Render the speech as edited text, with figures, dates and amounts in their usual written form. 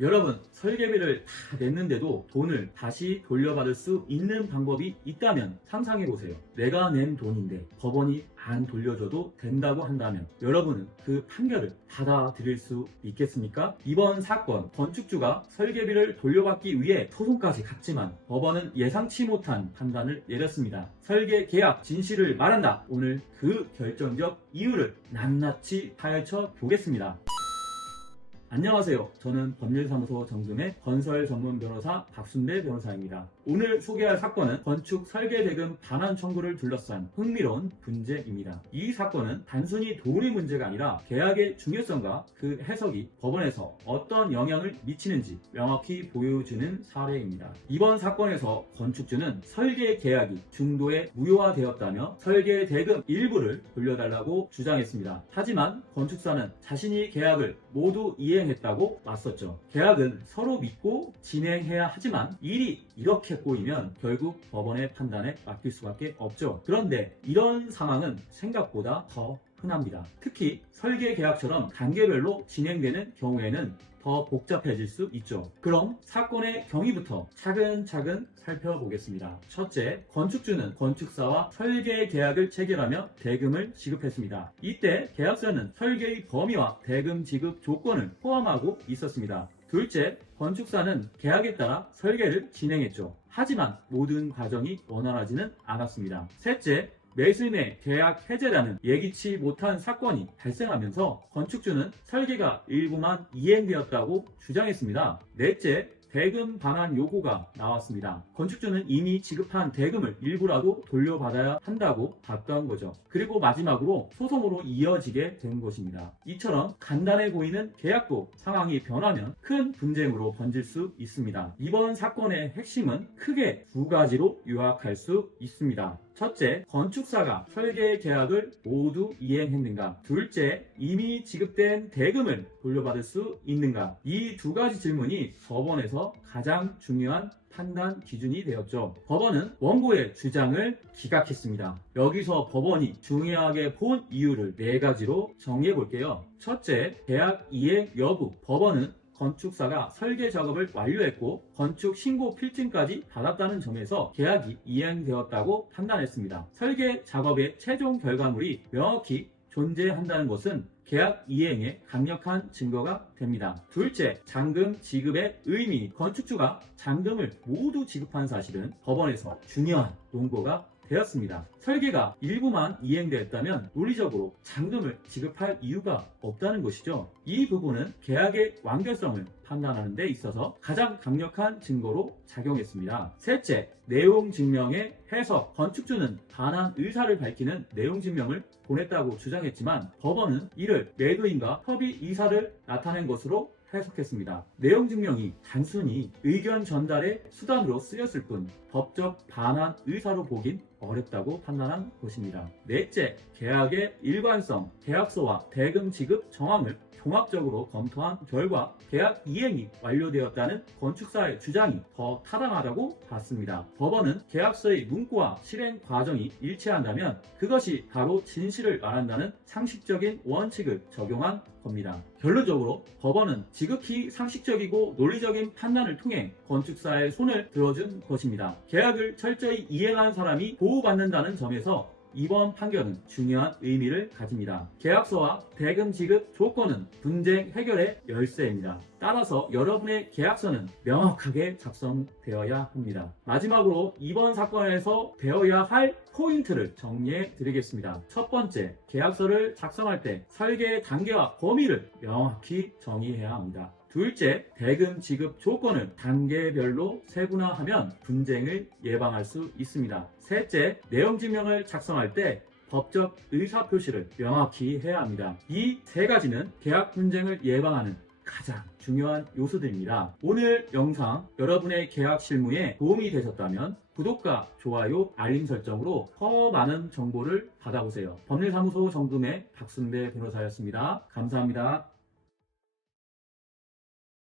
여러분, 설계비를 다 냈는데도 돈을 다시 돌려받을 수 있는 방법이 있다면 상상해보세요. 내가 낸 돈인데 법원이 안 돌려줘도 된다고 한다면 여러분은 그 판결을 받아들일 수 있겠습니까? 이번 사건, 건축주가 설계비를 돌려받기 위해 소송까지 갔지만 법원은 예상치 못한 판단을 내렸습니다. 설계 계약 진실을 말한다. 오늘 그 결정적 이유를 낱낱이 파헤쳐 보겠습니다. 안녕하세요. 저는 법률사무소 정금의 건설 전문 변호사 박순배 변호사입니다. 오늘 소개할 사건은 건축 설계 대금 반환 청구를 둘러싼 흥미로운 분쟁입니다. 이 사건은 단순히 돈의 문제가 아니라 계약의 중요성과 그 해석이 법원에서 어떤 영향을 미치는지 명확히 보여주는 사례입니다. 이번 사건에서 건축주는 설계 계약이 중도에 무효화되었다며 설계 대금 일부를 돌려달라고 주장했습니다. 하지만 건축사는 자신이 계약을 모두 이행했다고 맞섰죠. 계약은 서로 믿고 진행해야 하지만 일이 이렇게 꼬이면 결국 법원의 판단에 맡길 수밖에 없죠. 그런데 이런 상황은 생각보다 더 흔합니다. 특히 설계 계약처럼 단계별로 진행되는 경우에는 더 복잡해질 수 있죠. 그럼 사건의 경위부터 차근차근 살펴보겠습니다. 첫째, 건축주는 건축사와 설계 계약을 체결하며 대금을 지급했습니다. 이때 계약서는 설계의 범위와 대금 지급 조건을 포함하고 있었습니다. 둘째, 건축사는 계약에 따라 설계를 진행했죠. 하지만 모든 과정이 원활하지는 않았습니다. 셋째, 매수 내 계약 해제라는 예기치 못한 사건이 발생하면서 건축주는 설계가 일부만 이행되었다고 주장했습니다. 넷째, 대금 반환 요구가 나왔습니다. 건축주는 이미 지급한 대금을 일부라도 돌려받아야 한다고 봤던 거죠. 그리고 마지막으로 소송으로 이어지게 된 것입니다. 이처럼 간단해 보이는 계약도 상황이 변하면 큰 분쟁으로 번질 수 있습니다. 이번 사건의 핵심은 크게 두 가지로 요약할 수 있습니다. 첫째, 건축사가 설계 계약을 모두 이행했는가? 둘째, 이미 지급된 대금을 돌려받을 수 있는가? 이 두 가지 질문이 법원에서 가장 중요한 판단 기준이 되었죠. 법원은 원고의 주장을 기각했습니다. 여기서 법원이 중요하게 본 이유를 네 가지로 정리해 볼게요. 첫째, 계약 이행 여부. 법원은 건축사가 설계 작업을 완료했고 건축 신고 필증까지 받았다는 점에서 계약이 이행되었다고 판단했습니다. 설계 작업의 최종 결과물이 명확히 존재한다는 것은 계약 이행에 강력한 증거가 됩니다. 둘째, 잔금 지급의 의미. 건축주가 잔금을 모두 지급한 사실은 법원에서 중요한 논거가 되었습니다. 설계가 일부만 이행되었다면 논리적으로 잔금을 지급할 이유가 없다는 것이죠. 이 부분은 계약의 완결성을 판단하는 데 있어서 가장 강력한 증거로 작용했습니다. 셋째, 내용 증명의 해석. 건축주는 반환 의사를 밝히는 내용 증명을 보냈다고 주장했지만 법원은 이를 매도인과 협의 이사를 나타낸 것으로 해석했습니다. 내용 증명이 단순히 의견 전달의 수단으로 쓰였을 뿐 법적 반환 의사로 보긴 어렵다고 판단한 것입니다. 넷째, 계약의 일관성. 계약서와 대금 지급 정황을 종합적으로 검토한 결과 계약 이행이 완료되었다는 건축사의 주장이 더 타당하다고 봤습니다. 법원은 계약서의 문구와 실행 과정이 일치한다면 그것이 바로 진실을 말한다는 상식적인 원칙을 적용한 겁니다. 결론적으로 법원은 지극히 상식적이고 논리적인 판단을 통해 건축사의 손을 들어준 것입니다. 계약을 철저히 이행한 사람이 보호받는다는 점에서 이번 판결은 중요한 의미를 가집니다. 계약서와 대금 지급 조건은 분쟁 해결의 열쇠입니다. 따라서 여러분의 계약서는 명확하게 작성되어야 합니다. 마지막으로 이번 사건에서 배워야 할 포인트를 정리해 드리겠습니다. 첫 번째, 계약서를 작성할 때 설계 단계와 범위를 명확히 정의해야 합니다. 둘째, 대금 지급 조건을 단계별로 세분화하면 분쟁을 예방할 수 있습니다. 셋째, 내용 증명을 작성할 때 법적 의사표시를 명확히 해야 합니다. 이 세 가지는 계약 분쟁을 예방하는 가장 중요한 요소들입니다. 오늘 영상 여러분의 계약 실무에 도움이 되셨다면 구독과 좋아요, 알림 설정으로 더 많은 정보를 받아보세요. 법률사무소 정금의 박순배 변호사였습니다. 감사합니다.